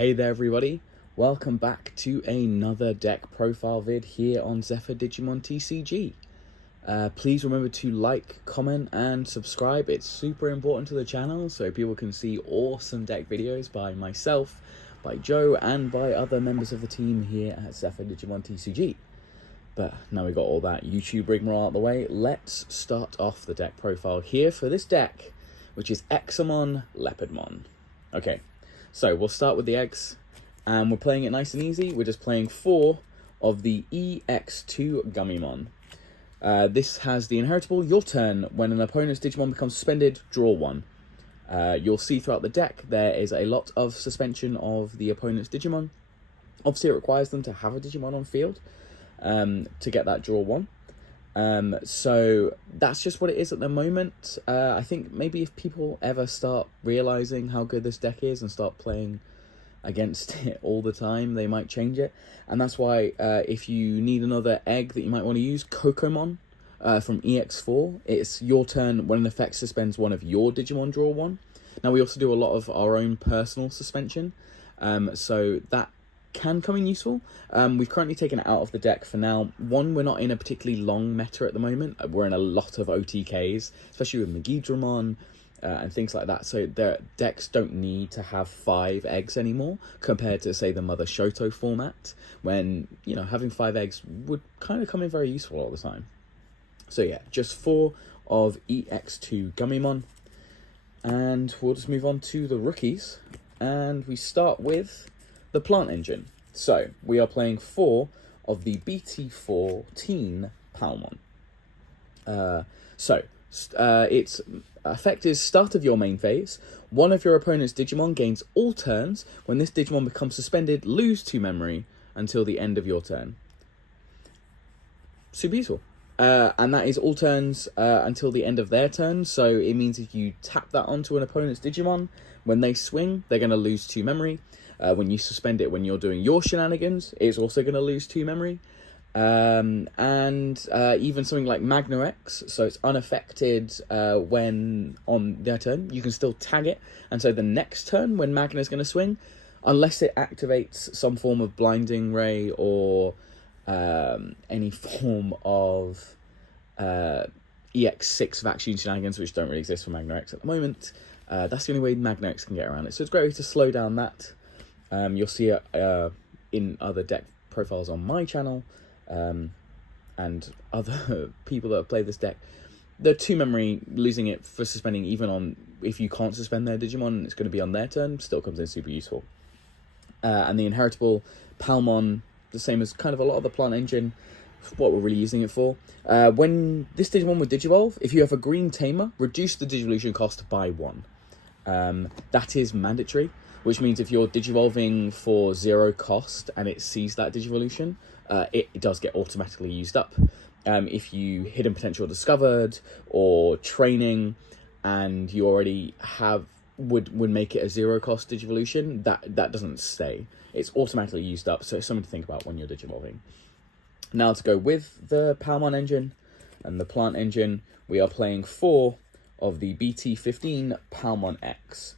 Hey there everybody, welcome back to another deck profile vid here on Zephyr Digimon TCG. Please remember to like, comment and subscribe. It's super important to the channel so people can see awesome deck videos by myself, by Joe and by other members of the team here at Zephyr Digimon TCG. But now we got all that YouTube rigmarole out of the way, let's start off the deck profile here for this deck, which is ExaLeopardmon. Okay. So we'll start with the eggs, and we're playing it nice and easy. We're just playing 4 of the EX2 Gummymon. This has the inheritable, your turn. When an opponent's Digimon becomes suspended, draw 1. You'll see throughout the deck there is a lot of suspension of the opponent's Digimon. Obviously it requires them to have a Digimon on field to get that draw 1. So that's just what it is at the moment. I think maybe if people ever start realizing how good this deck is and start playing against it all the time, they might change it. And that's why if you need another egg that you might want to use, Kokomon from EX4, it's your turn. When an effect suspends one of your Digimon, draw 1. Now we also do a lot of our own personal suspension, so that can come in useful. We've currently taken it out of the deck for now. One, we're not in a particularly long meta at the moment. We're in a lot of OTKs, especially with Digimon and things like that. So their decks don't need to have 5 eggs anymore compared to, say, the Mother Shoto format, when, you know, having 5 eggs would kind of come in very useful all the time. So yeah, just 4 of EX2 Gummymon. And we'll just move on to the rookies. And we start with the plant engine. So we are playing 4 of the BT14 Palmon. Its effect is start of your main phase. One of your opponent's Digimon gains all turns. When this Digimon becomes suspended, lose 2 memory until the end of your turn. Super useful. And that is all turns until the end of their turn. So it means if you tap that onto an opponent's Digimon, when they swing, they're going to lose 2 memory. When you suspend it when you're doing your shenanigans, it's also going to lose 2 memory. And even something like Magna X, so it's unaffected when on their turn, you can still tag it. And so the next turn, when Magna is going to swing, unless it activates some form of Blinding Ray or any form of EX6 vaccine shenanigans, which don't really exist for Magna X at the moment, that's the only way Magna X can get around it. So it's a great way to slow down that. You'll see it in other deck profiles on my channel and other people that have played this deck. The 2 memory, losing it for suspending, even on if you can't suspend their Digimon, it's going to be on their turn, still comes in super useful. And the inheritable Palmon, the same as kind of a lot of the plant engine, what we're really using it for. When this Digimon would Digivolve, if you have a green tamer, reduce the Digivolution cost by 1. That is mandatory, which means if you're Digivolving for 0 cost and it sees that Digivolution, it does get automatically used up. If you hidden potential discovered or training and you already have would make it a 0 cost Digivolution, that doesn't stay. It's automatically used up, so it's something to think about when you're Digivolving. Now to go with the Palmon engine and the plant engine, we are playing 4 of the BT15 Palmon X.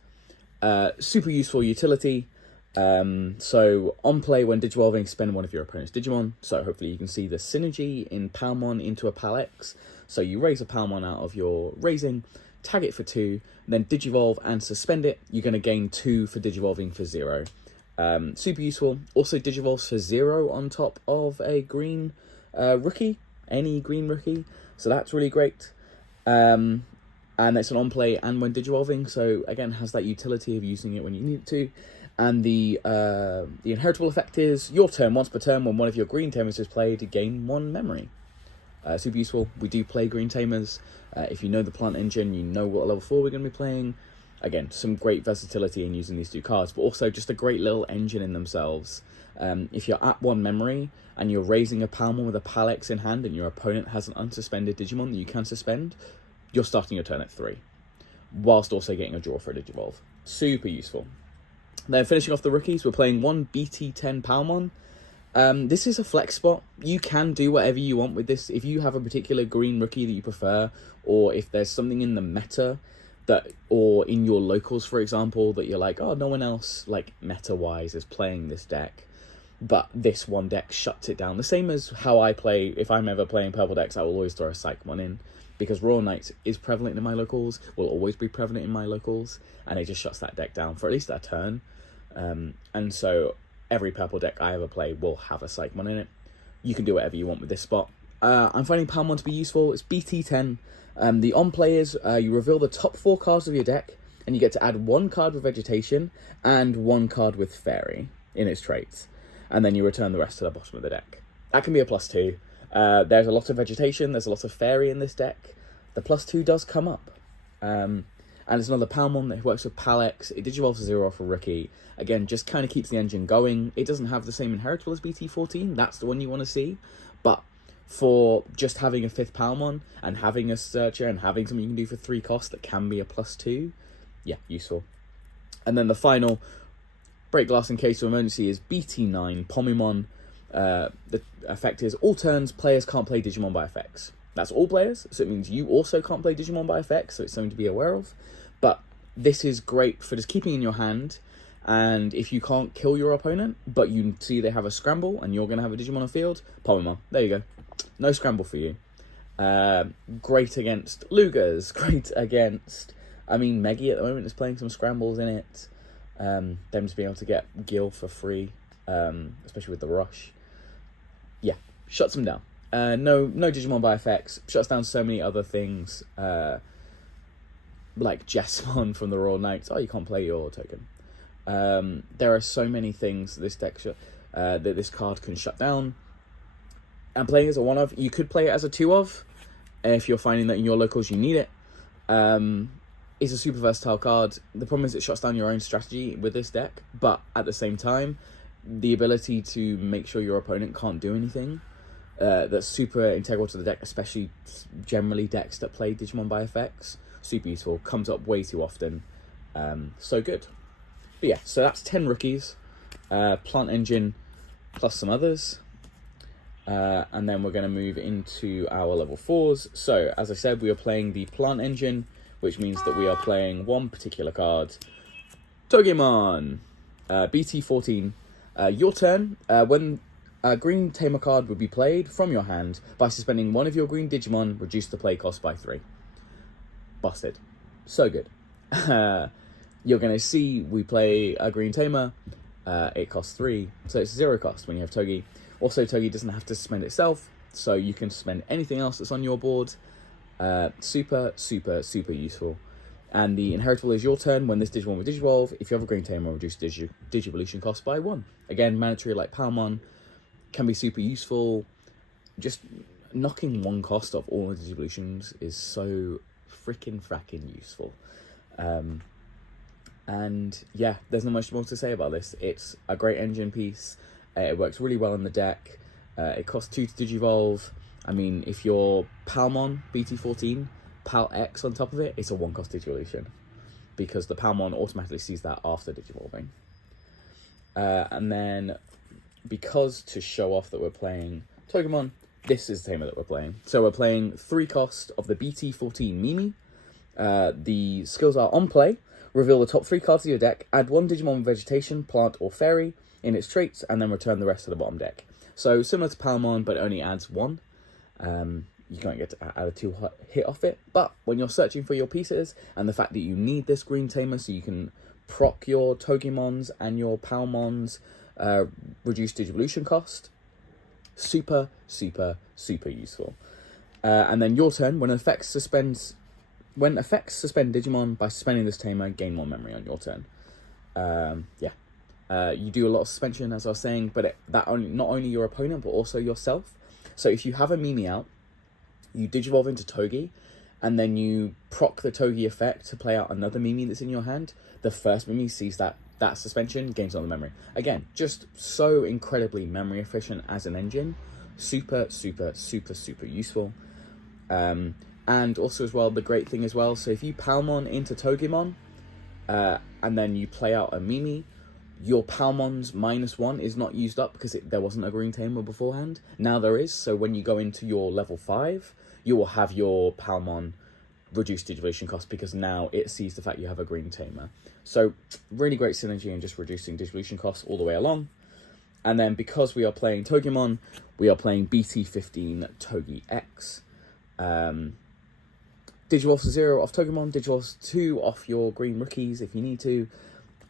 Super useful utility. So on play, when Digivolving, spend one of your opponent's Digimon. So hopefully you can see the synergy in Palmon into a Pal X. So you raise a Palmon out of your raising, tag it for 2, then Digivolve and suspend it. You're going to gain 2 for Digivolving for 0. Super useful. Also Digivolves for 0 on top of a green rookie, any green rookie. So that's really great. And it's an on-play and when Digivolving, so again has that utility of using it when you need to. And the inheritable effect is your turn, once per turn, when one of your green tamers is played, you gain 1 memory. Super useful. We do play green tamers. If you know the plant engine, you know what level 4 we're going to be playing. Again, some great versatility in using these 2 cards, but also just a great little engine in themselves. If you're at 1 memory and you're raising a Palmon with a Pal X in hand and your opponent has an unsuspended Digimon that you can suspend, you're starting your turn at 3, whilst also getting a draw for a Digivolve. Super useful. Then finishing off the rookies, we're playing 1 BT10 Palmon. This is a flex spot. You can do whatever you want with this. If you have a particular green rookie that you prefer, or if there's something in the meta or in your locals, for example, that you're like, oh, no one else, like, meta-wise is playing this deck, but this one deck shuts it down. The same as how I play. If I'm ever playing purple decks, I will always throw a Psychmon in, because Royal Knights is prevalent in my locals, will always be prevalent in my locals, and it just shuts that deck down for at least a turn. And so every purple deck I ever play will have a Psychmon in it. You can do whatever you want with this spot. I'm finding Palmon to be useful. It's BT10. The on-play is you reveal the top 4 cards of your deck, and you get to add 1 card with Vegetation and 1 card with Fairy in its traits. And then you return the rest to the bottom of the deck. That can be a +2. There's a lot of Vegetation, there's a lot of Fairy in this deck. The +2 does come up. And it's another Palmon that works with Palex. It digivolves to 0 off a rookie. Again, just kind of keeps the engine going. It doesn't have the same inheritable as BT14. That's the one you want to see. But for just having a 5th Palmon and having a Searcher and having something you can do for 3 costs that can be a +2, yeah, useful. And then the final Break Glass in case of emergency is BT9 Pomimon. The effect is all turns players can't play Digimon by effects. That's all players, so it means you also can't play Digimon by effects, so it's something to be aware of. But this is great for just keeping in your hand, and if you can't kill your opponent, but you see they have a scramble and you're going to have a Digimon on field, Pomimon, there you go. No scramble for you. Great against Lugas, great against, I mean, Meggy at the moment is playing some scrambles in it. Them just being able to get Gil for free, especially with the rush. Yeah, shuts them down. No Digimon by effects, shuts down so many other things, like Jessmon from the Royal Knights. Oh, you can't play your token. There are so many things this deck that this card can shut down. And playing as a 1-of, you could play it as a 2-of, if you're finding that in your locals you need it. It's a super versatile card. The problem is it shuts down your own strategy with this deck, but at the same time, the ability to make sure your opponent can't do anything, that's super integral to the deck, especially generally decks that play Digimon by effects. Super useful, comes up way too often. So good. But yeah, so that's 10 rookies, Plant Engine plus some others. And then we're going to move into our level 4s. So, as I said, we are playing the Plant Engine, which means that we are playing one particular card. Digimon! BT14. Your turn. When a green Tamer card would be played from your hand, by suspending one of your green Digimon, reduce the play cost by 3. Busted. So good. You're going to see we play a green Tamer. It costs 3, so it's 0 cost when you have Togi. Also, Togi doesn't have to suspend itself, so you can suspend anything else that's on your board. Super, super, super useful. And the inheritable is your turn. When this Digimon will Digivolve, if you have a green Tamer, reduce Digivolution cost by 1. Again, mandatory like Palmon, can be super useful. Just knocking 1 cost off all the Digivolutions is so frickin' useful. And yeah, there's not much more to say about this. It's a great engine piece. It works really well in the deck. It costs 2 to Digivolve. I mean, if you're Palmon, BT14, Pal X on top of it, it's a 1 cost Digivolution, because the Palmon automatically sees that after Digivolving. And then, because to show off that we're playing Togemon, this is the Tamer that we're playing. So we're playing 3 cost of the BT14 Mimi. The skills are on play, reveal the top 3 cards of your deck, add 1 Digimon Vegetation, Plant, or Fairy in its traits, and then return the rest to the bottom deck. So similar to Palmon, but it only adds 1. You can't get to add a 2 hit off it, but when you're searching for your pieces, and the fact that you need this green Tamer so you can proc your Togemons and your Palmons, reduce Digivolution cost, super, super, super useful. And then your turn, when effects suspend Digimon by suspending this Tamer, gain 1 memory on your turn. You do a lot of suspension, as I was saying, but not only your opponent, but also yourself. So if you have a Mimi out, you Digivolve into Togi, and then you proc the Togi effect to play out another Mimi that's in your hand. The first Mimi sees that suspension, gains all the memory. Again, just so incredibly memory efficient as an engine. Super, super, super, super useful. And also as well, the great thing as well, so if you Palmon into Togemon, and then you play out a Mimi, your Palmon's -1 is not used up because there wasn't a green Tamer beforehand. Now there is, so when you go into your level 5, you will have your Palmon reduced Digivolution cost because now it sees the fact you have a green tamer. So really great synergy in just reducing Digivolution costs all the way along. And then because we are playing Togimon, we are playing BT15 Togi X. Digivolve to 0 off Togimon, Digivolve to 2 off your green rookies if you need to.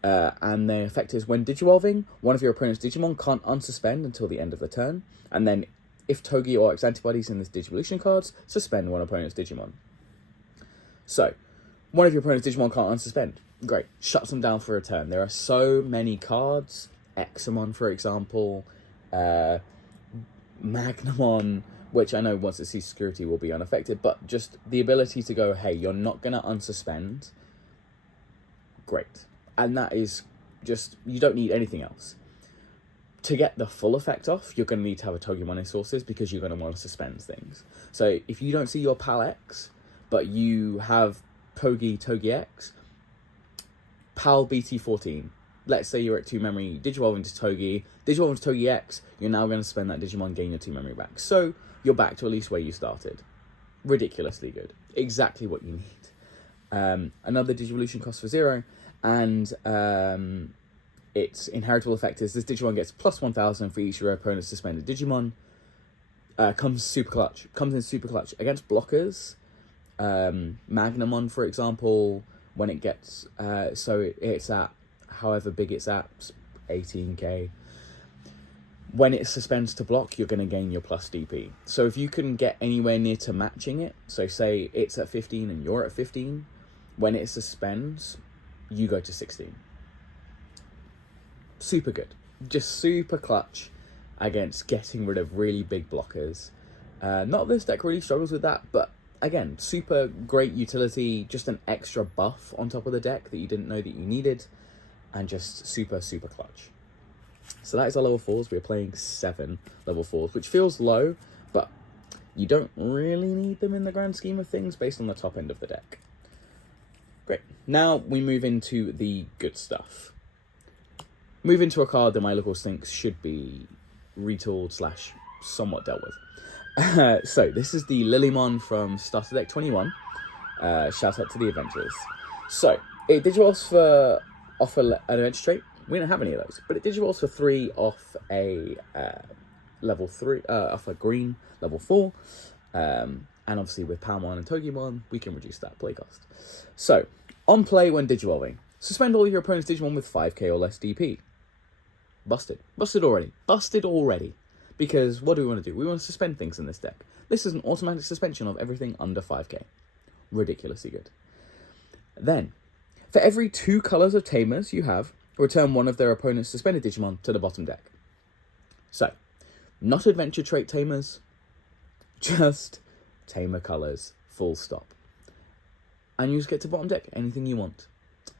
And the effect is when Digivolving, one of your opponent's Digimon can't unsuspend until the end of the turn. And then if Togi or X antibodies in this Digivolution cards, suspend one opponent's Digimon. So, one of your opponent's Digimon can't unsuspend. Great. Shuts them down for a turn. There are so many cards. ExaMon, for example. Magnamon, which I know once it sees security will be unaffected. But just the ability to go, hey, you're not going to unsuspend. Great. And that is just, you don't need anything else. To get the full effect off, you're going to need to have a Togimon in sources because you're going to want to suspend things. So if you don't see your Pal X, but you have Togi X, Pal BT14. Let's say you're at 2 memory, Digivolve into Togi X, you're now going to spend that Digimon, gain your 2 memory back. So you're back to at least where you started. Ridiculously good. Exactly what you need. Another Digivolution cost for 0, and its inheritable effect is this Digimon gets plus 1000 for each of your opponent's suspended Digimon. Comes in super clutch against blockers. Magnamon, for example, when it gets it's at however big it's at, 18k. When it suspends to block, you're going to gain your plus DP. So if you can get anywhere near to matching it, so say it's at 15 and you're at 15, when it suspends, you go to 16. Super good. Just super clutch against getting rid of really big blockers. Not this deck really struggles with that, but again, super great utility, just an extra buff on top of the deck that you didn't know that you needed, and just super, super clutch. So that is our level 4s. We're playing 7 level 4s, which feels low, but you don't really need them in the grand scheme of things based on the top end of the deck. Great. Now we move into the good stuff. Move into a card that my local thinks should be retooled / somewhat dealt with. So this is the Lilymon from Starter Deck 21. Shout out to the Avengers. So it digivolves for off an adventure trait. We don't have any of those, but it digivolves for 3 off a level 3 off a green level 4. And obviously with Palmon and Togimon, we can reduce that play cost. So on play when digivolving, suspend all of your opponent's Digimon with 5k or less DP. Busted already. Because what do we want to do? We want to suspend things in this deck. This is an automatic suspension of everything under 5k. Ridiculously good. Then, for every 2 colors of Tamers you have, return one of their opponent's suspended Digimon to the bottom deck. So, not adventure trait Tamers, just Tamer colors, full stop. And you just get to bottom deck anything you want.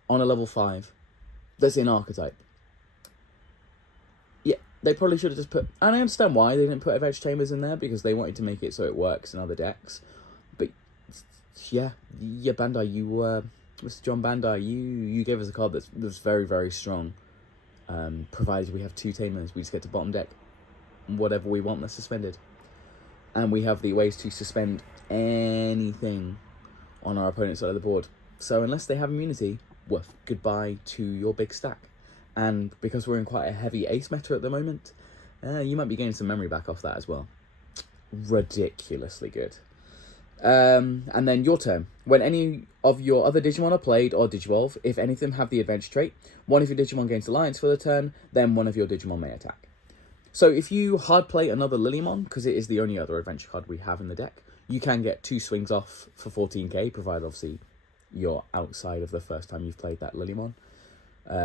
On a level 5, that's in archetype. They probably should have just put... And I understand why they didn't put Adventure Tamers in there, because they wanted to make it so it works in other decks. But, yeah, Bandai, Mr. John Bandai, you gave us a card that's very, very strong. Provided we have 2 Tamers, we just get to bottom deck whatever we want that's suspended. And we have the ways to suspend anything on our opponent's side of the board. So unless they have immunity, well, goodbye to your big stack. And because we're in quite a heavy ace meta at the moment, you might be getting some memory back off that as well. Ridiculously good. And then your turn. When any of your other Digimon are played or Digivolve, if any of them have the adventure trait, one of your Digimon gains Alliance for the turn, then one of your Digimon may attack. So if you hard play another Lilymon, because it is the only other adventure card we have in the deck, you can get 2 swings off for 14k, provided obviously you're outside of the first time you've played that Lilymon.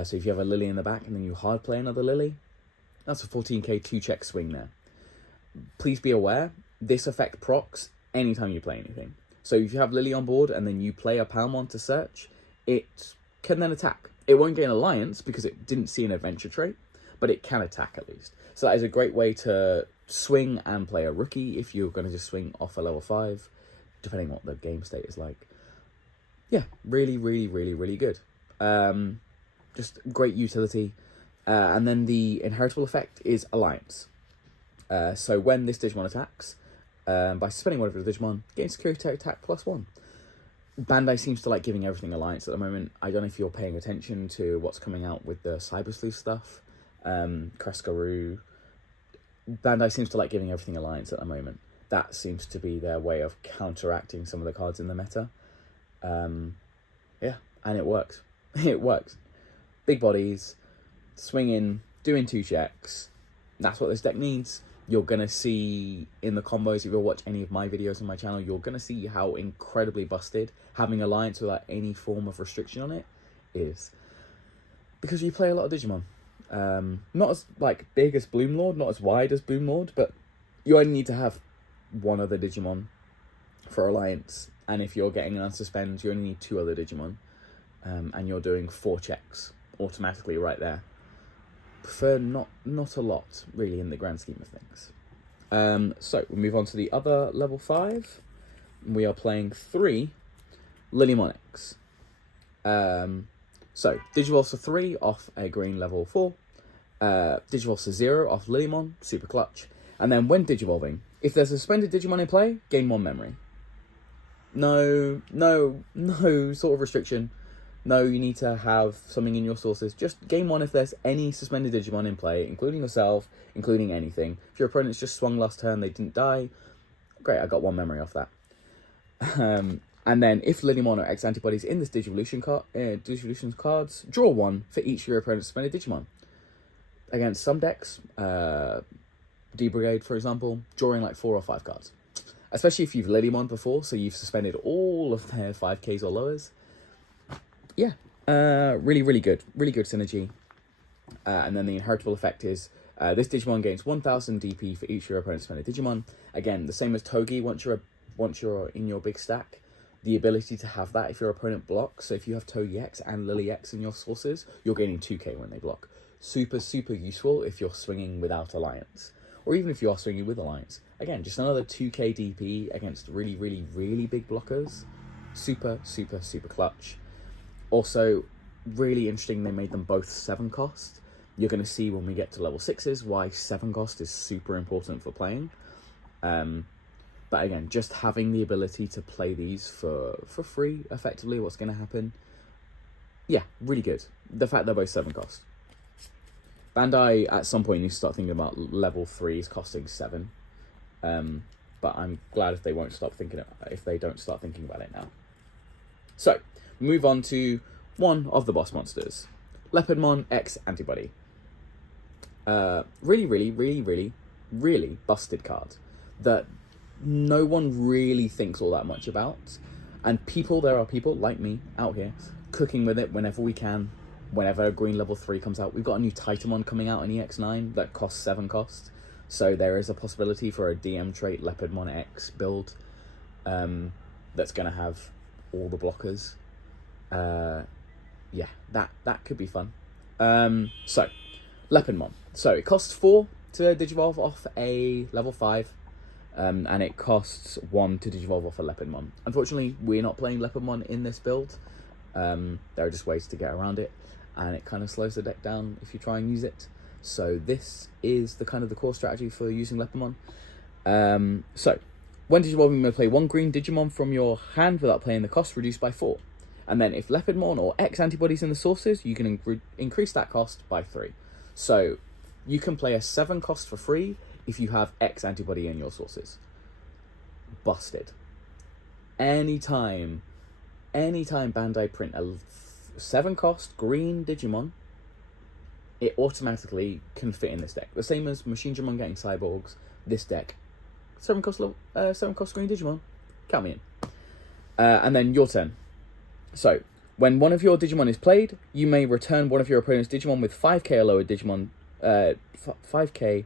So if you have a Lily in the back and then you hard play another Lily, that's a 14k 2-check swing there. Please be aware, this effect procs anytime you play anything. So if you have Lily on board and then you play a Palmon to search, it can then attack. It won't gain Alliance because it didn't see an adventure trait, but it can attack at least. So that is a great way to swing and play a rookie if you're going to just swing off a level 5, depending on what the game state is like. Yeah, really, really, really, really good. Just great utility. And then the inheritable effect is Alliance. So when this Digimon attacks, by suspending one of your Digimon, gain security attack +1. Bandai seems to like giving everything Alliance at the moment. I don't know if you're paying attention to what's coming out with the Cyber Sleuth stuff. Kreskaru. Bandai seems to like giving everything Alliance at the moment. That seems to be their way of counteracting some of the cards in the meta. Yeah, and it works. It works. Big bodies, swinging, doing 2 checks. That's what this deck needs. You're going to see in the combos, if you watch any of my videos on my channel, you're going to see how incredibly busted having Alliance without any form of restriction on it is. Because you play a lot of Digimon. Not as like big as Bloomlord, not as wide as Bloomlord, but you only need to have one other Digimon for Alliance. And if you're getting an unsuspend, you only need 2 other Digimon. And you're doing 4 checks automatically right there. Prefer not a lot, really, in the grand scheme of things. So, we move on to the other level 5. We are playing 3 Lilymonics. So, Digivolves for 3 off a green level 4. Digivolves for 0 off Lilymon, super clutch. And then when Digivolving, if there's a suspended Digimon in play, gain 1 memory. No sort of restriction. No, you need to have something in your sources. Just gain 1 if there's any suspended Digimon in play, including yourself, including anything. If your opponent's just swung last turn, they didn't die. Great, I got 1 memory off that. And then if Lilymon or X antibodies in this Digivolution cards, draw 1 for each of your opponent's suspended Digimon. Against some decks, D-Brigade, for example, drawing like 4 or 5 cards. Especially if you've Lilymon before, so you've suspended all of their 5Ks or lowers. Yeah, really good. Really good synergy. And then the inheritable effect is, this Digimon gains 1000 DP for each of your opponent's suspended Digimon. Again, the same as Togi, once you're in your big stack, the ability to have that if your opponent blocks. So if you have Togi X and Lily X in your sources, you're gaining 2k when they block. Super useful if you're swinging without Alliance. Or even if you are swinging with Alliance. Again, just another 2k DP against really big blockers. Super clutch. Also, really interesting, they made them both 7 cost. You're going to see when we get to level 6s why 7 cost is super important for playing. But again, just having the ability to play these for free, effectively, what's going to happen. Yeah, really good. The fact they're both 7 cost. Bandai, at some point, needs to start thinking about level 3s costing 7. But I'm glad if they don't start thinking about it now. So, move on to one of the boss monsters. Leopardmon X Antibody. Really busted card that no one really thinks all that much about. And there are people like me out here cooking with it whenever we can. Whenever green level 3 comes out. We've got a new Titamon coming out in EX9 that costs 7 cost. So there is a possibility for a DM trait Leopardmon X build that's going to have all the blockers. Yeah, that could be fun. So, Leopardmon. So it costs 4 to Digivolve off a level 5. And it costs 1 to Digivolve off a Leopardmon. Unfortunately, we're not playing Leopardmon in this build. There are just ways to get around it. And it kind of slows the deck down if you try and use it. So this is the core strategy for using Leopardmon. So, when Digivolving, you may play 1 green Digimon from your hand without playing the cost, reduced by 4. And then if Leopardmon or X antibodies in the sources, you can increase that cost by 3. So, you can play a 7 cost for free if you have X antibody in your sources. Busted. Anytime Bandai print a 7 cost green Digimon, it automatically can fit in this deck. The same as Machine Digimon getting Cyborgs, this deck. 7 cost green Digimon, count me in. And then your turn. So, when one of your Digimon is played, you may return one of your opponent's Digimon with 5k or lower Digimon, 5k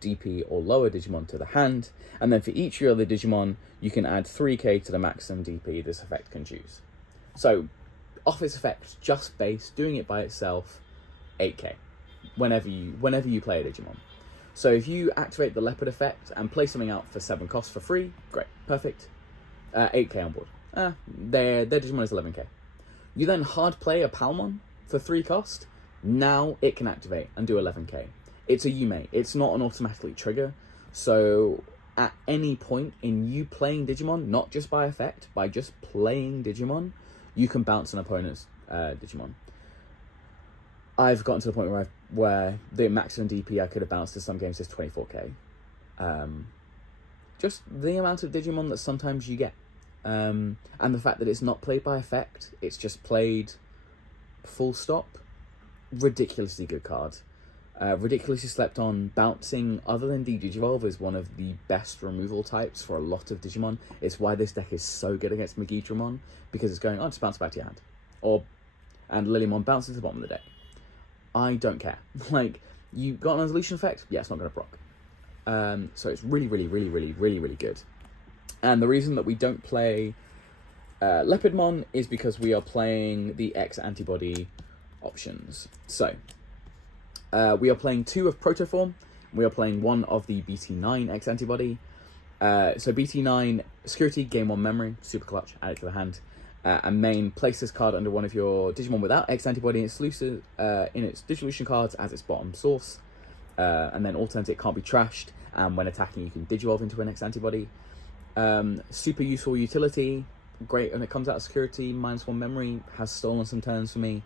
DP or lower Digimon to the hand, and then for each of your other Digimon, you can add 3k to the maximum DP this effect can choose. So, off its effect, just base, doing it by itself, 8k, whenever you play a Digimon. So if you activate the Leopard effect and play something out for 7 costs for free, great, perfect, 8k on board. Their Digimon is 11k. You then hard play a Palmon for 3 cost, now it can activate and do 11k. It's a Yume, it's not an automatically trigger, so at any point in you playing Digimon, not just by effect, by just playing Digimon, you can bounce an opponent's Digimon. I've gotten to the point where the maximum DP I could have bounced in some games is 24k. Just the amount of Digimon that sometimes you get. And the fact that it's not played by effect, it's just played full stop. Ridiculously good card. Ridiculously slept on. Bouncing, other than Digivolve, is one of the best removal types for a lot of Digimon. It's why this deck is so good against Magidramon, because it's going, just bounce back to your hand. And Lilymon bounces to the bottom of the deck. I don't care. Like, you got an Evolution effect? Yeah, it's not going to proc. So it's really, really, really, really, really, really good. And the reason that we don't play Leopardmon is because we are playing the X antibody options. So, we are playing 2 of Protoform. We are playing 1 of the BT9 X antibody. So BT9, security, gain 1 memory, super clutch, add it to the hand. And main, place this card under one of your Digimon without X antibody in its dissolution cards as its bottom source. And then alternate, it can't be trashed. And when attacking, you can Digivolve into an X antibody. Super useful utility. Great when it comes out of security. -1 memory. Has stolen some turns for me.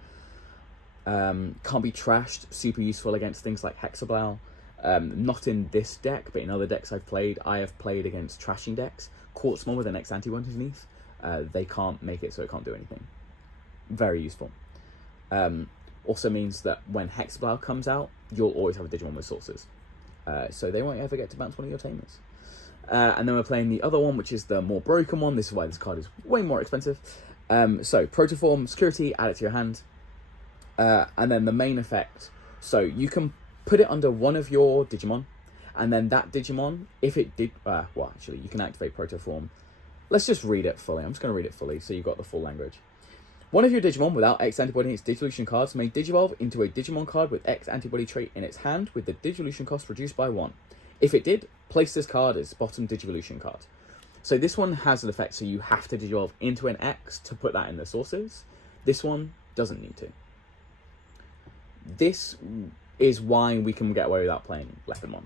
Can't be trashed. Super useful against things like Hexablow. Not in this deck, but in other decks I've played. I have played against trashing decks. Quartzmon with an X antibody underneath. They can't make it, so it can't do anything. Very useful. Also means that when Hexablow comes out, you'll always have a Digimon with sources. So they won't ever get to bounce one of your tamers. And then we're playing the other one, which is the more broken one. This is why this card is way more expensive. So Protoform, security, add it to your hand. And then the main effect. So you can put it under one of your Digimon. And then that Digimon, if it did... actually, you can activate Protoform. Let's just read it fully. I'm just going to read it fully so you've got the full language. One of your Digimon without X antibody in its Digivolution cards may Digivolve into a Digimon card with X antibody trait in its hand with the Digivolution cost reduced by 1. If it did, place this card as bottom Digivolution card. So this one has an effect, so you have to Digivolve into an X to put that in the sources. This one doesn't need to. This is why we can get away without playing Leopardmon.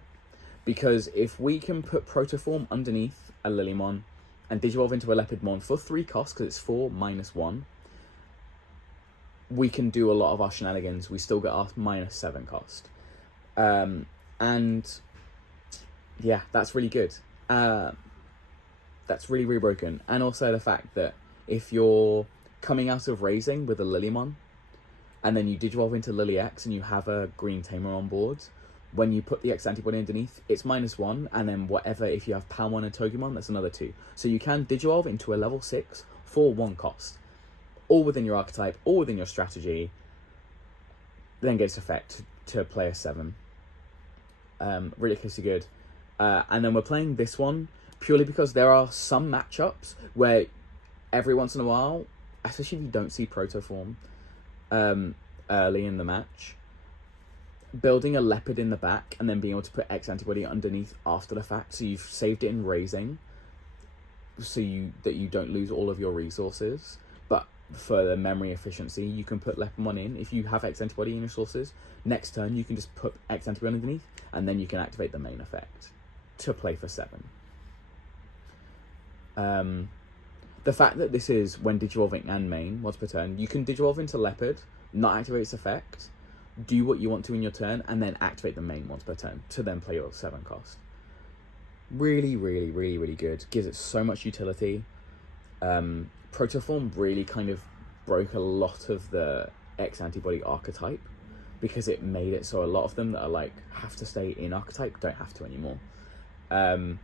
Because if we can put Protoform underneath a Lilymon and Digivolve into a Leopardmon for 3 costs, because it's 4 minus 1, we can do a lot of our shenanigans. We still get our -7 cost. And yeah, that's really good. That's really, really broken. And also the fact that if you're coming out of raising with a Lilymon, and then you Digivolve into Lily X and you have a green tamer on board, when you put the X antibody underneath, it's -1, and then whatever, if you have Palmon and Togumon, that's another 2. So you can Digivolve into a level 6 for 1 cost. All within your archetype, all within your strategy, then gets effect to play a 7. Ridiculously good. And then we're playing this one purely because there are some matchups where every once in a while, especially if you don't see Protoform early in the match, building a Leopard in the back and then being able to put X antibody underneath after the fact, so you've saved it in raising, so that you don't lose all of your resources, but for the memory efficiency, you can put Leopardmon in. If you have X antibody in your sources, next turn you can just put X antibody underneath, and then you can activate the main effect to play for 7. The fact that this is when Digivolving and main once per turn, you can Digivolve into Leopard, not activate its effect, do what you want to in your turn, and then activate the main once per turn to then play your 7 cost. Really, really, really, really good. Gives it so much utility. Protoform really kind of broke a lot of the X antibody archetype, because it made it so a lot of them that are like have to stay in archetype don't have to anymore. And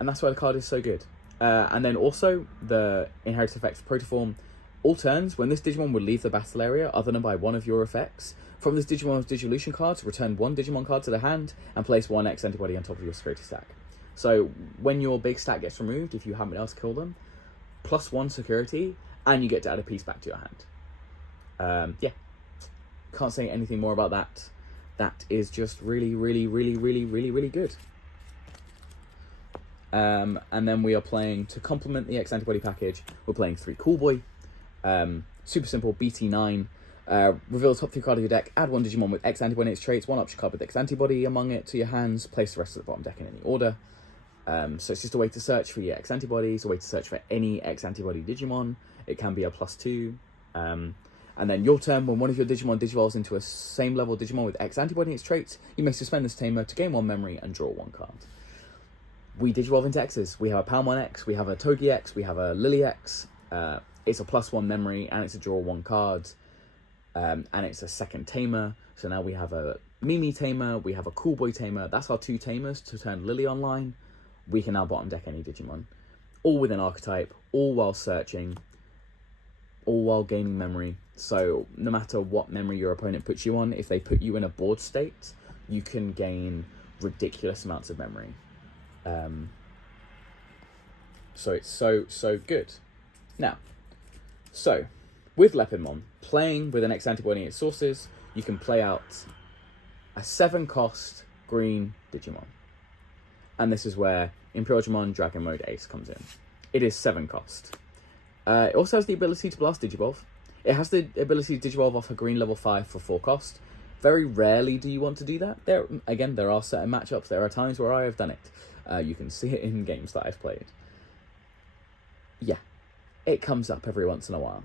that's why the card is so good. And then also the inherited effects of Protoform. All turns, when this Digimon would leave the battle area other than by one of your effects, from this Digimon's Digivolution cards, return 1 Digimon card to the hand and place 1 X antibody on top of your security stack. So when your big stack gets removed, if you haven't been able to kill them, +1 security, and you get to add a piece back to your hand. Yeah, can't say anything more about that. That is just really, really, really, really, really, really good. And then we are playing, to complement the X antibody package, we're playing 3 Cool Boy. Super simple, BT9. Reveal the top 3 card of your deck, add 1 Digimon with X antibody in its traits, 1 option card with X antibody among it to your hands, place the rest of the bottom deck in any order. So it's just a way to search for your X antibodies, a way to search for any X antibody Digimon. It can be a +2. And then your turn, when one of your Digimon digivolves into a same level Digimon with X antibody in its traits, you may suspend this tamer to gain 1 memory and draw 1 card. We digivolve into X's. We have a Palmon X, we have a Togi X, we have a Lily X. It's a +1 memory and it's a draw 1 card. And it's a second tamer. So now we have a Mimi tamer, we have a Cool Boy tamer. That's our 2 tamers to turn Lily online. We can now bottom deck any Digimon. All within archetype, all while searching, all while gaining memory. So no matter what memory your opponent puts you on, if they put you in a board state, you can gain ridiculous amounts of memory. So it's so good. Now, so with Leopardmon, playing with an X antibody in its sources, you can play out a 7-cost green Digimon. And this is where Imperial Dragon Mode Ace comes in. It is 7 cost. It also has the ability to Blast Digivolve. It has the ability to Digivolve off a green level 5 for 4 cost. Very rarely do you want to do that. There are certain matchups. There are times where I have done it. You can see it in games that I've played. Yeah, it comes up every once in a while.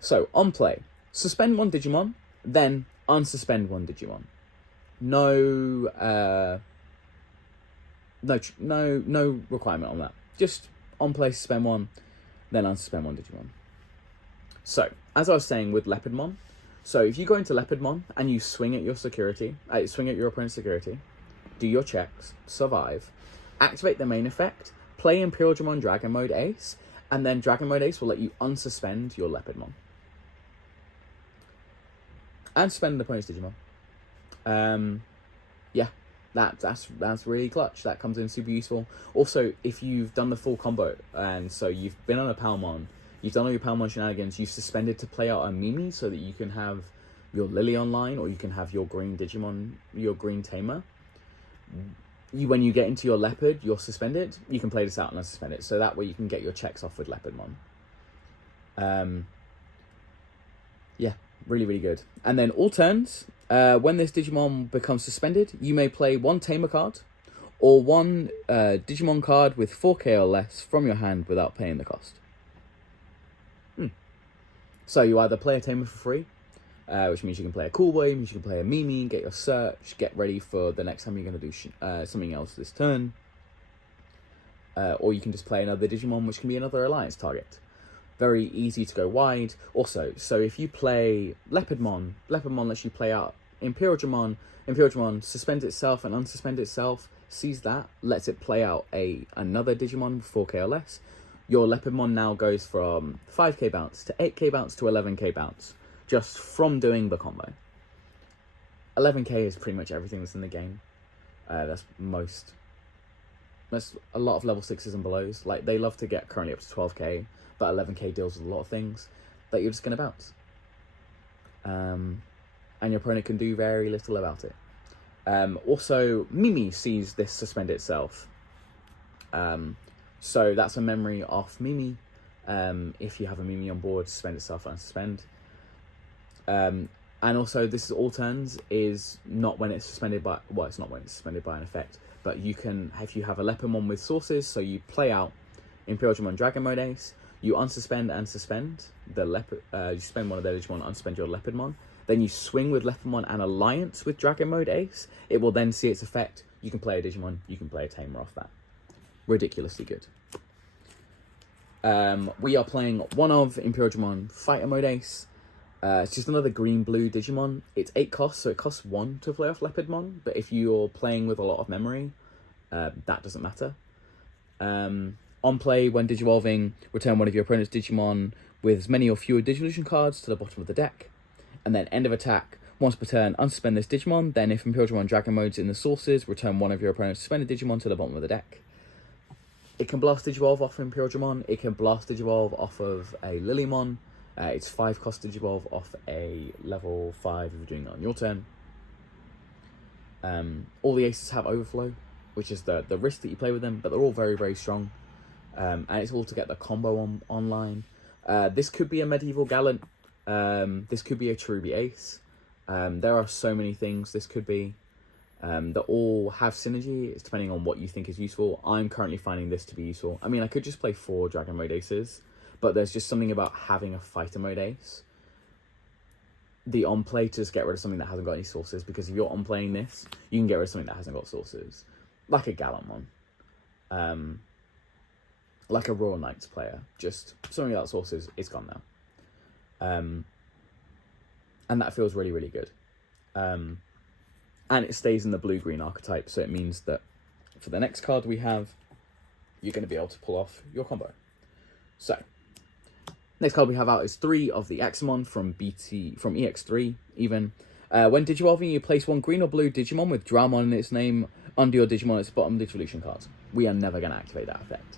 So, on play, suspend 1 Digimon, then unsuspend 1 Digimon. No requirement on that. Just on play, suspend 1, then unsuspend 1 Digimon. So, as I was saying with Leopardmon, so if you go into Leopardmon and you swing at your security, swing at your opponent's security, do your checks, survive, activate the main effect, play Imperial Dragon Mode Ace, and then Dragon Mode Ace will let you unsuspend your Leopardmon. And suspend the opponent's Digimon. Yeah, that's really clutch. That comes in super useful. Also, if you've done the full combo, and so you've been on a Palmon, you've done all your Palmon shenanigans, you've suspended to play out a Mimi so that you can have your Lily online, or you can have your green Digimon, your green Tamer. When you get into your Leopard, you're suspended, you can play this out and unsuspend it. So that way you can get your checks off with Leopardmon. Yeah, really, really good. And then all turns, when this Digimon becomes suspended, you may play 1 Tamer card, or 1 Digimon card with 4k or less from your hand without paying the cost. So you either play a Tamer for free, which means you can play a Cool Boy, means you can play a Mimi, get your search, get ready for the next time you're going to do something else this turn. Or you can just play another Digimon, which can be another alliance target. Very easy to go wide. Also, so if you play Leopardmon, Leopardmon lets you play out Imperial Dramon suspends itself and unsuspends itself, sees that, lets it play out another Digimon with 4k or less. Your Leopardmon now goes from 5k bounce to 8k bounce to 11k bounce, just from doing the combo. 11k is pretty much everything that's in the game. That's a lot of level 6s and belows. Like, they love to get currently up to 12k, but 11k deals with a lot of things that you're just going to bounce. And your opponent can do very little about it. Also, Mimi sees this suspend itself. So that's a memory off Mimi. If you have a Mimi on board, suspend itself and unsuspend. And also, this is all turns, is not when it's suspended by... Well, it's not when it's suspended by an effect. But you can, if you have a Leopardmon with sources, so you play out Imperial Dragon Mode Ace, you unsuspend and suspend the Leopard... you spend one of their Digimon, unsuspend your Leopardmon. Then you swing with Leopardmon and alliance with Dragon Mode Ace. It will then see its effect. You can play a Digimon, you can play a Tamer off that. Ridiculously good. We are playing one of Imperial Fighter Mode Ace. It's just another green-blue Digimon. It's 8 costs, so it costs 1 to play off Leopardmon. But if you're playing with a lot of memory, that doesn't matter. On play, when Digivolving, return one of your opponent's Digimon with as many or fewer Digivolution cards to the bottom of the deck. And then end of attack, once per turn, unsuspend this Digimon. Then if Imperial Dragon Mode's in the sources, return one of your opponent's suspended Digimon to the bottom of the deck. It can blast Digivolve off of Imperial Dramon. It can blast Digivolve off of a Lilymon. It's 5 cost Digivolve off a level 5 if you're doing that on your turn. All the aces have overflow, which is the risk that you play with them, but they're all very, very strong. And it's all to get the combo online. This could be a Medieval Gallant. This could be a Cherubi Ace. There are so many things this could be. that all have synergy. It's depending on what you think is useful. I'm currently finding this to be useful. I mean, I could just play 4 Dragon Mode Aces, but there's just something about having a Fighter Mode Ace. The on-play to just get rid of something that hasn't got any sources, because if you're on-playing this, you can get rid of something that hasn't got sources. Like a Galantmon. Like a Royal Knights player. Just something without sources is gone now. And that feels really, really good. And it stays in the blue-green archetype, so it means that for the next card we have, you're going to be able to pull off your combo. So, next card we have out is 3 of the ExaMon from EX3 even. When Digivolving, you place 1 green or blue Digimon with Dramon in its name under your Digimon at its bottom Digivolution cards. We are never going to activate that effect.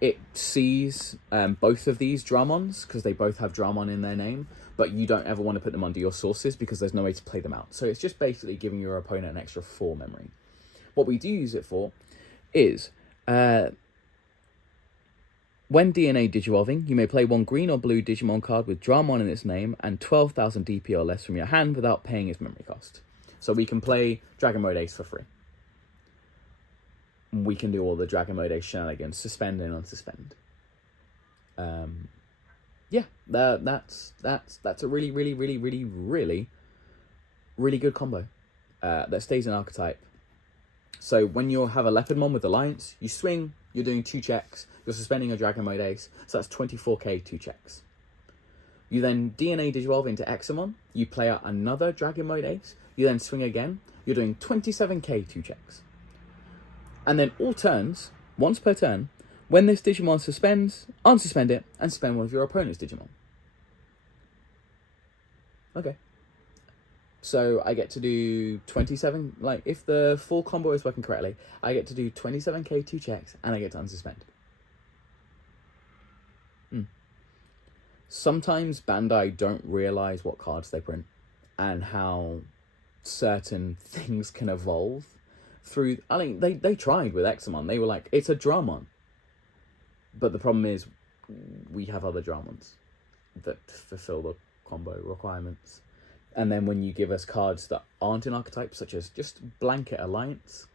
It sees both of these Dramons, because they both have Dramon in their name, but you don't ever want to put them under your sources because there's no way to play them out. So it's just basically giving your opponent an extra 4 memory. What we do use it for is, when DNA Digivolving, you may play 1 green or blue Digimon card with Dramon in its name and 12,000 DP or less from your hand without paying its memory cost. So we can play Dragon Mode Ace for free. We can do all the Dragon Mode Ace shenanigans, suspend and unsuspend. Yeah, that's a really, really, really, really, really, really good combo that stays in archetype. So when you have a Leopardmon with Alliance, you swing, you're doing 2 checks, you're suspending a Dragon Mode Ace, so that's 24k 2 checks. You then DNA Digivolve into ExaMon, you play out another Dragon Mode Ace, you then swing again, you're doing 27k 2 checks. And then all turns, once per turn, when this Digimon suspends, unsuspend it, and suspend one of your opponent's Digimon. Okay. So I get to do 27, like, if the full combo is working correctly, I get to do 27k 2 checks, and I get to unsuspend. Sometimes Bandai don't realise what cards they print, and how certain things can evolve through. I mean, they tried with ExaMon. They were like, it's a Dramon. But the problem is, we have other Dramons that fulfill the combo requirements. And then when you give us cards that aren't in archetypes, such as just blanket Alliance,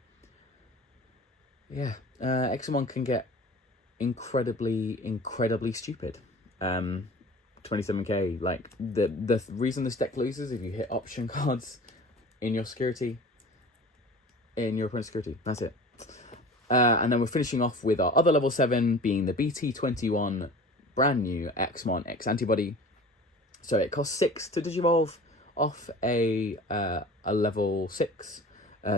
yeah, ExaMon can get incredibly, incredibly stupid. 27k, like, the reason this deck loses if you hit option cards in your security, in your opponent's security, that's it. And then we're finishing off with our other level 7 being the BT21 brand new ExaMon X Antibody. So it costs 6 to Digivolve off a level 6.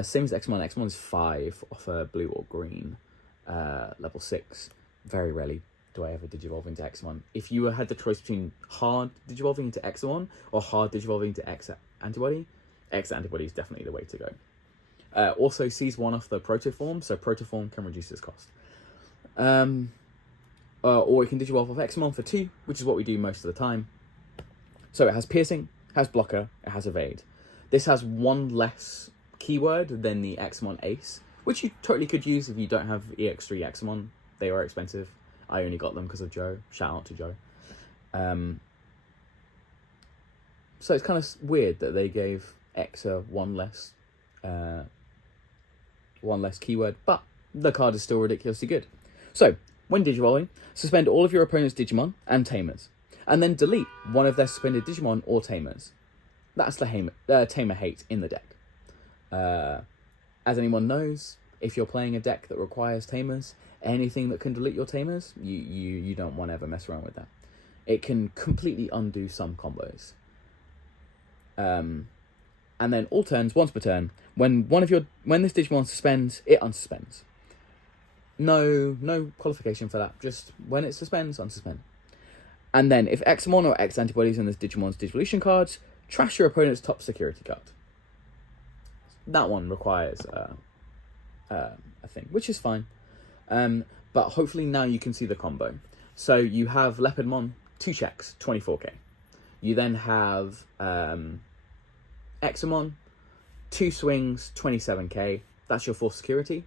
Same as ExaMon. ExaMon is 5 off a blue or green level 6. Very rarely do I ever Digivolve into ExaMon. If you had the choice between hard Digivolving into ExaMon or hard Digivolving to X Antibody, X Antibody is definitely the way to go. Also sees 1 off the Protoform, so Protoform can reduce its cost. Or you can Digivolve off ExaMon for 2, which is what we do most of the time. So it has Piercing, has Blocker, it has Evade. This has 1 less keyword than the ExaMon Ace, which you totally could use if you don't have EX3 ExaMon. They are expensive. I only got them because of Joe. Shout out to Joe. So it's kind of weird that they gave Exa 1 less keyword, but the card is still ridiculously good. So, when Digivolving, suspend all of your opponent's Digimon and Tamers, and then delete one of their suspended Digimon or Tamers. That's the Tamer hate in the deck. As anyone knows, if you're playing a deck that requires Tamers, anything that can delete your Tamers, you don't want to ever mess around with that. It can completely undo some combos. And then all turns, once per turn, when this Digimon suspends, it unsuspends. No qualification for that. Just when it suspends, unsuspend. And then if ExaMon or X Antibodies in this Digimon's Digivolution cards, trash your opponent's top security card. That one requires a thing, which is fine. But hopefully now you can see the combo. So you have Leopardmon, 2 checks, 24k. You then have ExaMon, 2 swings, 27k. That's your 4th security.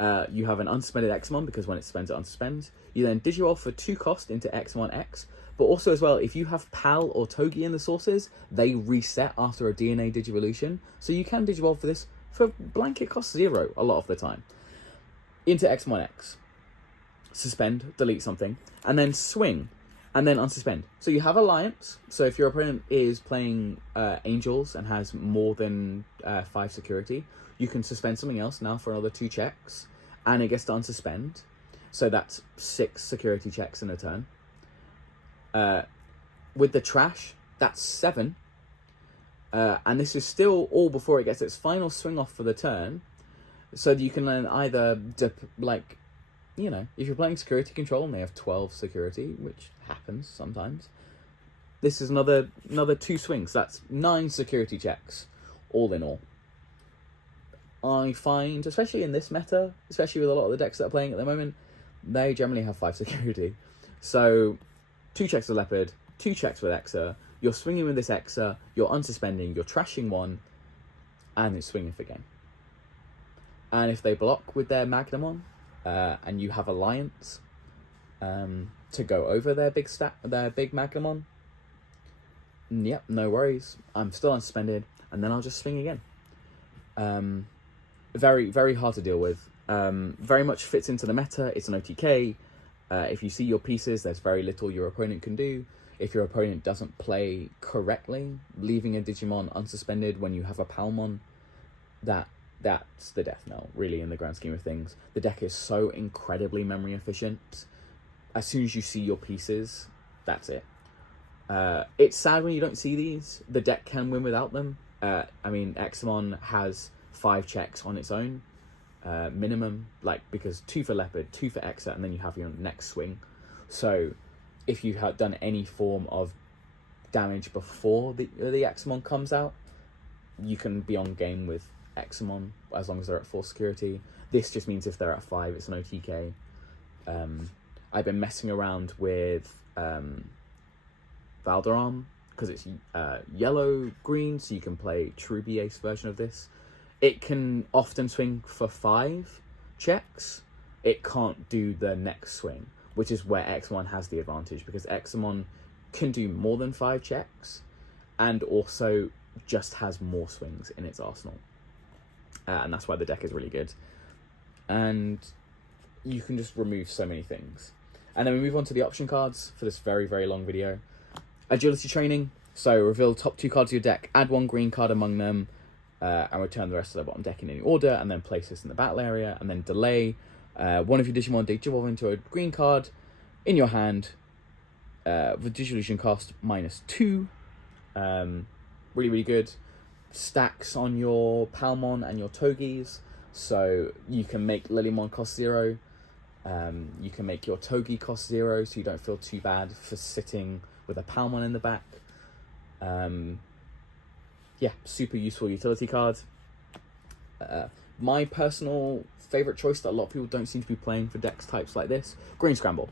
You have an unsuspended ExaMon because when it suspends, it unsuspends. You then Digivolve for 2 cost into ExaMon X, But also as well, if you have PAL or Togi in the sources, they reset after a DNA Digivolution. So you can Digivolve for this for blanket cost 0 a lot of the time. Into X1X. Suspend, delete something, and then swing, and then unsuspend. So you have Alliance. So if your opponent is playing Angels and has more than 5 security, you can suspend something else now for another 2 checks, and it gets to unsuspend. So that's 6 security checks in a turn. With the trash, that's 7. And this is still all before it gets its final swing off for the turn. So that you can then either, like, you know, if you're playing security control and they have 12 security, which happens sometimes, this is another 2 swings. That's 9 security checks, all in all. I find, especially in this meta, especially with a lot of the decks that are playing at the moment, they generally have 5 security. So 2 checks with Leopard, 2 checks with Exa, you're swinging with this Exa, you're unsuspending, you're trashing 1, and it's swinging for game. And if they block with their Magnamon, and you have Alliance to go over their big Magnamon, yep, no worries. I'm still unsuspended, and then I'll just swing again. Very, very hard to deal with. Very much fits into the meta. It's an OTK. If you see your pieces, there's very little your opponent can do. If your opponent doesn't play correctly, leaving a Digimon unsuspended when you have a Palmon, that's the death knell, really, in the grand scheme of things. The deck is so incredibly memory efficient. As soon as you see your pieces, that's it. It's sad when you don't see these. The deck can win without them. I mean, ExaMon has 5 checks on its own, minimum, like, because 2 for Leopard, 2 for Exa, and then you have your next swing. So if you have done any form of damage before the ExaMon comes out, you can be on game with ExaMon as long as they're at 4 security. This just means if they're at 5, it's an OTK. I've been messing around with Valderam because it's yellow-green, so you can play True Ace version of this. It can often swing for 5 checks. It can't do the next swing, which is where ExaMon has the advantage, because ExaMon can do more than 5 checks and also just has more swings in its arsenal. And that's why the deck is really good. And you can just remove so many things. And then we move on to the option cards for this very, very long video. Agility training. So reveal top 2 cards of your deck, add 1 green card among them, and return the rest of the bottom deck in any order, and then place this in the battle area, and then delay. One of your Digimon Digivolve into a green card in your hand, with Digivolution cost -2. Really, really good. Stacks on your Palmon and your Togis, so you can make Lilymon cost 0. You can make your Togi cost 0, so you don't feel too bad for sitting with a Palmon in the back. Yeah, super useful utility card. My personal favourite choice that a lot of people don't seem to be playing for decks types like this, Green Scramble.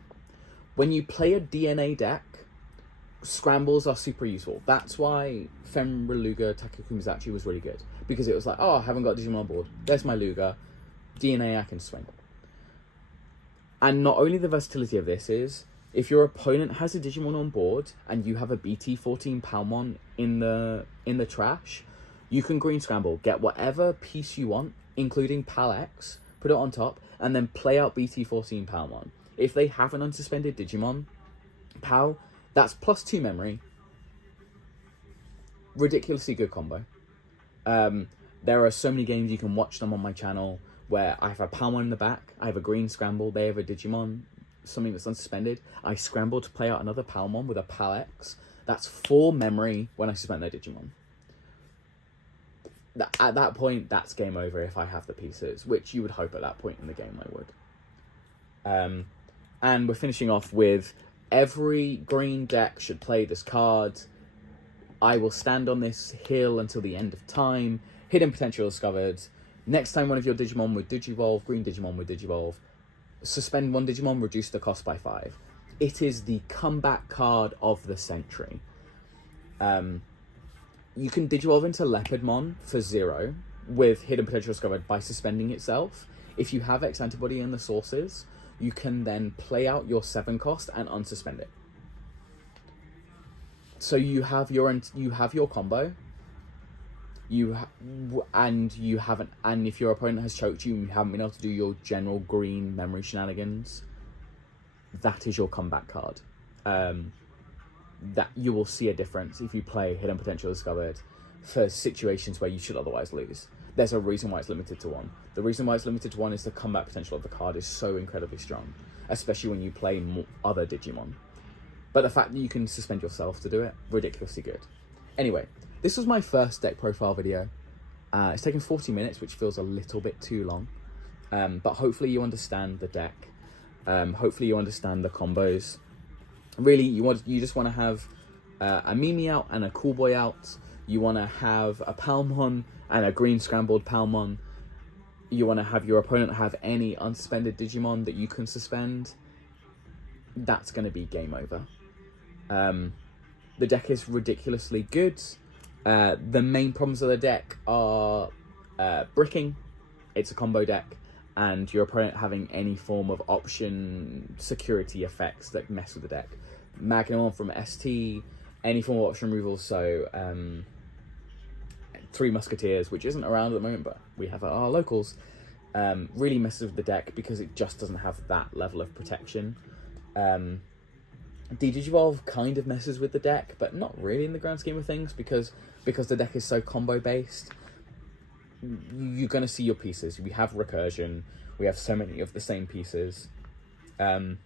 When you play a DNA deck, scrambles are super useful. That's why Fenrir Luga Takakumizachi was really good, because it was like, oh, I haven't got Digimon on board, there's my Luga, DNA, I can swing. And not only the versatility of this is, if your opponent has a Digimon on board and you have a BT14 Palmon in the trash, you can Green Scramble, get whatever piece you want, including Pal-X, put it on top, and then play out BT14 Palmon. If they have an unsuspended Digimon Pal, that's +2 memory. Ridiculously good combo. There are so many games you can watch them on my channel where I have a Palmon in the back, I have a Green Scramble, they have a Digimon, something that's unsuspended. I scramble to play out another Palmon with a Pal-X. That's 4 memory when I suspend their Digimon. At that point, that's game over if I have the pieces, which you would hope at that point in the game I would. And we're finishing off with every green deck should play this card. I will stand on this hill until the end of time. Hidden potential discovered. Next time one of your Digimon would Digivolve, green Digimon would Digivolve, suspend 1 Digimon, reduce the cost by 5. It is the comeback card of the century. You can Digivolve into Leopardmon for 0 with Hidden Potential discovered by suspending itself. If you have X antibody in the sources, you can then play out your 7 cost and unsuspend it. So you have your combo. And if your opponent has choked you and you haven't been able to do your general green memory shenanigans, that is your comeback card. That you will see a difference if you play Hidden Potential Discovered for situations where you should otherwise lose. There's a reason why it's limited to 1. The reason why it's limited to 1 is the comeback potential of the card is so incredibly strong, especially when you play other Digimon. But the fact that you can suspend yourself to do it, ridiculously good. Anyway, this was my first deck profile video. It's taken 40 minutes, which feels a little bit too long. But hopefully you understand the deck. Hopefully you understand the combos. Really, you just want to have a Mimi out and a Cool Boy out. You want to have a Palmon and a green scrambled Palmon. You want to have your opponent have any unsuspended Digimon that you can suspend. That's going to be game over. The deck is ridiculously good. The main problems of the deck are bricking. It's a combo deck. And your opponent having any form of option security effects that mess with the deck. Magnamon from ST, any form of option removal, so Three Musketeers, which isn't around at the moment, but we have at our locals, really messes with the deck because it just doesn't have that level of protection. Digivolve kind of messes with the deck, but not really in the grand scheme of things, because the deck is so combo based. You're going to see your pieces. We have recursion. We have so many of the same pieces. And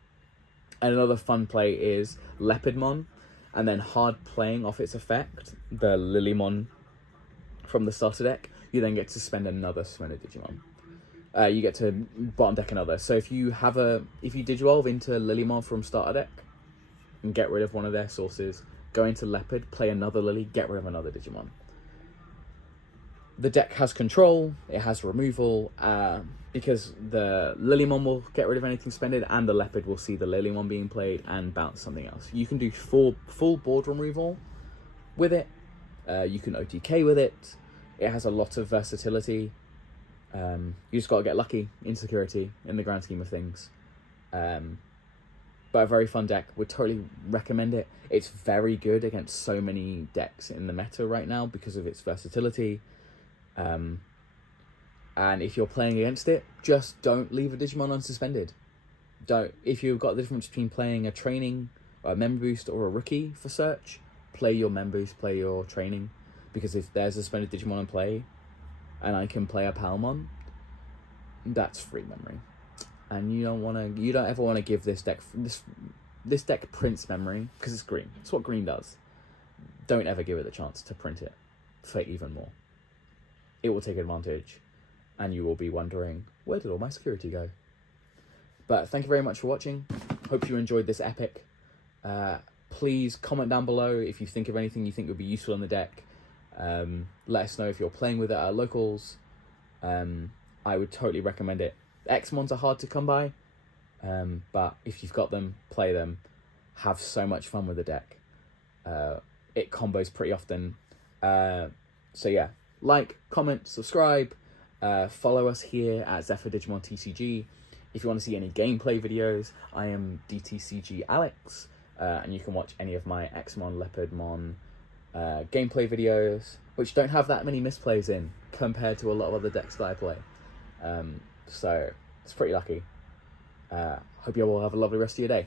another fun play is Leopardmon, and then hard playing off its effect, the Lilymon from the starter deck. You then get to spend another suspended Digimon. You get to bottom deck another. So if you Digivolve into Lilymon from starter deck and get rid of one of their sources, go into Leopard, play another Lily, get rid of another Digimon. The deck has control, it has removal, because the Lilymon will get rid of anything suspended, and the Leopard will see the Lilymon being played and bounce something else. You can do full board removal with it. You can OTK with it. It has a lot of versatility. You just got to get lucky in security in the grand scheme of things. But a very fun deck. Would totally recommend it. It's very good against so many decks in the meta right now because of its versatility. And if you're playing against it, just don't leave a Digimon unsuspended. If you've got the difference between playing a training, or a member boost, or a rookie for search, play your member boost, play your training, because if there's a suspended Digimon in play, and I can play a Palmon, that's free memory. And you don't ever want to give this deck Prince memory, because it's green. It's what green does. Don't ever give it the chance to print it for even more. It will take advantage, and you will be wondering, where did all my security go? But thank you very much for watching. Hope you enjoyed this epic. Please comment down below if you think of anything you think would be useful on the deck. Let us know if you're playing with it at our locals. I would totally recommend it. Xmons are hard to come by, but if you've got them, play them. Have so much fun with the deck. It combos pretty often. So yeah. Like, comment, subscribe, follow us here at Zephyr Digimon TCG. If you want to see any gameplay videos, I am DTCG Alex, and you can watch any of my Xmon, Leopardmon gameplay videos, which don't have that many misplays in compared to a lot of other decks that I play. So it's pretty lucky. Hope you all have a lovely rest of your day.